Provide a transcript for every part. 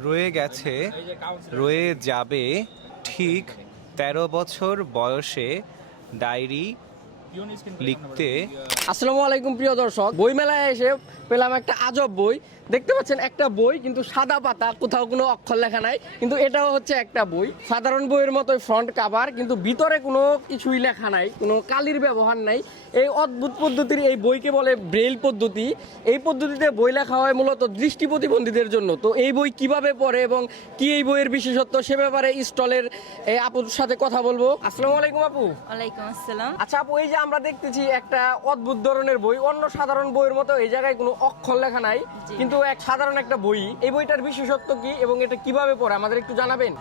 রয়ে গেছে রয়ে যাবে ঠিক তেরো বছর বয়সে ডায়েরি লিখতে আসসালামু আলাইকুম প্রিয় দর্শক। বই মেলায় এসে পেলাম একটা আজব বই। দেখতে পাচ্ছেন একটা বই কিন্তু সাদা পাতা কোথাও কোনো অক্ষর লেখা নাই। কিন্তু এটাও হচ্ছে একটা বই। সাধারণ বইয়ের মতোই ফ্রন্ট কাভার কিন্তু ভিতরে কোনো কিছুই লেখা নাই কোনো কালির ব্যবহার নাই। এই অদ্ভুত পদ্ধতির এই বইকে বলে ব্রেল পদ্ধতি। এই পদ্ধতিতে বই লেখা হয় মূলত দৃষ্টি প্রতিবন্ধীদের জন্য। তো এই বই কীভাবে পড়ে এবং কি এই বইয়ের বিশেষত্ব সে ব্যাপারে স্টলের এই আপুর সাথে কথা বলব। আসসালামু আলাইকুম আপু। ওয়ালাইকুম আসসালাম। আচ্ছা আপু এই যে আমরা দেখতেছি একটা অদ্ভুত ধরনের বই। অন্য সাধারণ বইয়ের মতো এই জায়গায় কোনো অক্ষর লেখা নাই কিন্তু এক সাধারণ একটা বই। এই বইটার বিশেষত্ব কি এবং এটা কীভাবে পড়ে? আমাদের একটু জানাবেন?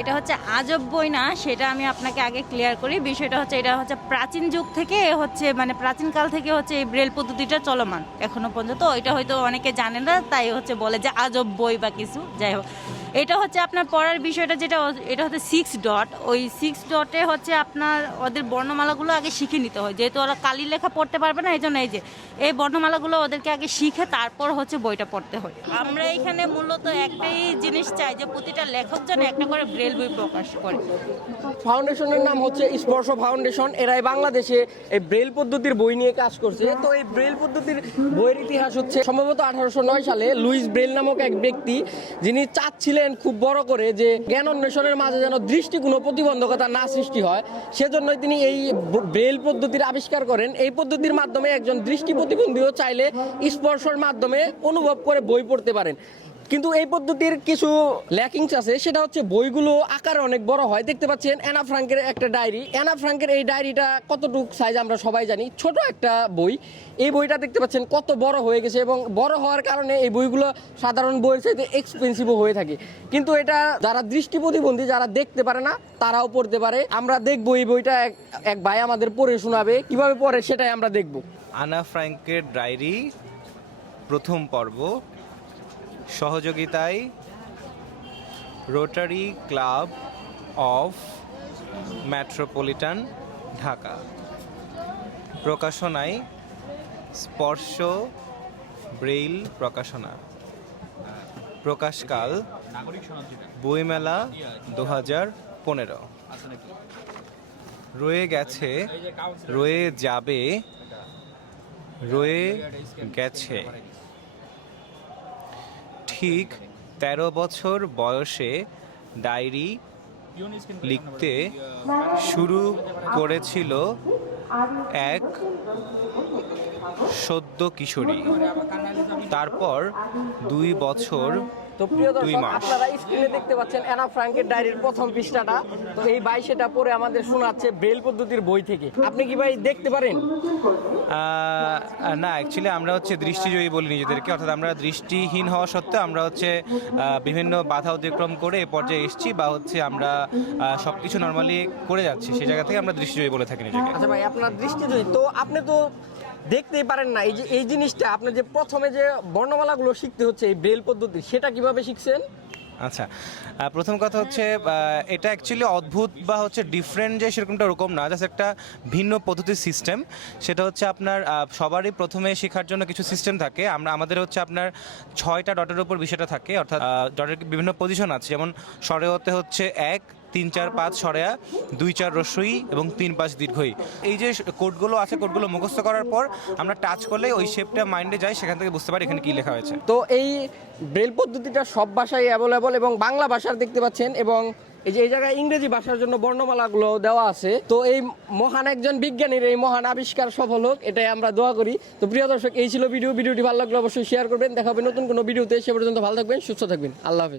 এটা হচ্ছে আজব বই না সেটা আমি আপনাকে আগে ক্লিয়ার করি। বিষয়টা হচ্ছে এটা হচ্ছে প্রাচীন যুগ থেকে হচ্ছে মানে প্রাচীন কাল থেকে হচ্ছে এই ব্রেল পদ্ধতিটা চলমান এখনও পর্যন্ত। এটা হয়তো অনেকে জানে না তাই হচ্ছে বলে যে আজব বই বা কিছু। যাই হোক। এটা হচ্ছে আপনার পড়ার বিষয়টা যেটা এটা হচ্ছে সিক্স ডট ওই সিক্স ডটে হচ্ছে আপনার ওদের বর্ণমালাগুলো আগে শিখে নিতে হয়। যেহেতু ওরা কালি লেখা পড়তে পারবে না এই জন্য এই যে, এই বর্ণমালাগুলো ওদেরকে আগে শিখে তারপর হচ্ছে বইটা পড়তে হয়। আমরা এখানে মূলত একটাই জিনিস চাই যে প্রতিটা লেখক যেন একটা করে ব্রেল বই প্রকাশ করে। ফাউন্ডেশনের নাম হচ্ছে স্পর্শ ফাউন্ডেশন। এরাই বাংলাদেশে এই ব্রেল পদ্ধতির বই নিয়ে কাজ করছে। তো এই ব্রেল পদ্ধতির বইয়ের ইতিহাস হচ্ছে সম্ভবত আঠারোশো নয় সালে লুইস ব্রেল নামক এক ব্যক্তি, যিনি চাচ্ছিলেন খুব বড় করে যে জ্ঞান অন্বেষণের মাঝে যেন দৃষ্টি কোনো প্রতিবন্ধকতা না সৃষ্টি হয় সেজন্য তিনি এই ব্রেল পদ্ধতির আবিষ্কার করেন। এই পদ্ধতির মাধ্যমে একজন দৃষ্টি প্রতিবন্ধীও চাইলে স্পর্শর মাধ্যমে অনুভব করে বই পড়তে পারেন। কিন্তু এই পদ্ধতির কিছু ল্যাকিংস আছে, সেটা হচ্ছে বইগুলো আকারে অনেক বড় হয়। দেখতে পাচ্ছেন অ্যানা ফ্রাঙ্কের একটা ডায়েরি। অ্যানা ফ্রাঙ্কের এই ডায়েরিটা কতটুকু সাইজ আমরা সবাই জানি, ছোট একটা বই। এই বইটা দেখতে পাচ্ছেন কত বড় হয়ে গেছে এবং বড় হওয়ার কারণে এই বইগুলো সাধারণ বইয়ের চাইতে এক্সপেন্সিভও হয়ে থাকে। কিন্তু এটা যারা দৃষ্টি প্রতিবন্ধী, যারা দেখতে পারে না, তারাও পড়তে পারে। আমরা দেখব এই বইটা এক ভাই আমাদের পড়ে শোনাবে, কীভাবে পড়ে সেটাই আমরা দেখব। আনা ফ্র্যাঙ্কের ডায়েরি প্রথম পর্ব সহযোগিতায় Rotary club of Metropolitan Dhaka প্রকাশনায় স্পর্শ ব্রেইল প্রকাশনা। প্রকাশকাল বইমেলা দু হাজার পনেরো। রয়ে গেছে, রয়ে যাবে, রয়ে গেছে। ঠিক তেরো বছর বয়সে ডায়েরি লিখতে শুরু করেছিল এক সদ্য কিশোরী। তারপর দুই বছর তো প্রিয় দর্শক আপনারা স্ক্রিনে দেখতে পাচ্ছেন অ্যানা ফ্রাঙ্কের ডায়েরির প্রথম পৃষ্ঠাটা। তো এই ভাই সেটা পড়ে আমাদের শোনাচ্ছে ব্রেল পদ্ধতির বই থেকে। আপনি কি ভাই দেখতে পারেন? না অ্যাকচুয়ালি আমরা হচ্ছে দৃষ্টিজয়ী বলি নিজেদেরকে। অর্থাৎ আমরা দৃষ্টিহীন হওয়া সত্ত্বেও আমরা হচ্ছে বিভিন্ন বাধা অতিক্রম করে এ পর্যায়ে এসেছি বা হচ্ছে আমরা সব কিছু নর্মালি করে যাচ্ছি। সেই জায়গা থেকে আমরা দৃষ্টিজয়ী বলে থাকি নিজেকে। আচ্ছা ভাই আপনার দৃষ্টিজয়ী। তো আপনি তো দেখতেই পারেন না। এই যে, এই জিনিসটা আপনি যে প্রথমে যে বর্ণমালাগুলো শিখতে হচ্ছে এই ব্রেল পদ্ধতি, সেটা কীভাবে শিখছেন? আচ্ছা প্রথম কথা হচ্ছে এটা অ্যাকচুয়ালি অদ্ভুত বা হচ্ছে ডিফারেন্ট যে সেরকমটা ওরকম না জাস্ট একটা ভিন্ন পদ্ধতির সিস্টেম সেটা হচ্ছে আপনার সবারই প্রথমে শেখার জন্য কিছু সিস্টেম থাকে। আমরা, আমাদের হচ্ছে আপনার ছয়টা ডটের উপর বিষয়টা থাকে। অর্থাৎ ডটের বিভিন্ন পজিশন আছে। যেমন সরেওতে হচ্ছে এক তিন চার পাঁচ সরেয়া, দুই চার রস্যই এবং তিন পাঁচ দীর্ঘই। এই যে কোডগুলো আছে, কোডগুলো মুখস্থ করার পর আমরা টাচ করলে ওই শেপটা মাইন্ডে যায়, সেখান থেকে বুঝতে পারি এখানে কি লেখা হয়েছে। তো এই ব্রেল পদ্ধতিটা সব ভাষায় অ্যাভেলেবল এবং বাংলা ভাষার দেখতে পাচ্ছেন এবং এই যে এই জায়গায় ইংরেজি ভাষার জন্য বর্ণমালাগুলো দেওয়া আছে। তো এই মহান একজন বিজ্ঞানীর এই মহান আবিষ্কার সফল হোক, এটাই আমরা দোয়া করি। তো প্রিয় দর্শক, এই ছিল ভিডিও। ভিডিওটি ভালো লাগলে অবশ্যই শেয়ার করবেন। দেখা হবে নতুন কোনো ভিডিওতে। সে পর্যন্ত ভালো থাকবেন, সুস্থ থাকবেন। আল্লাহ হাফিজ।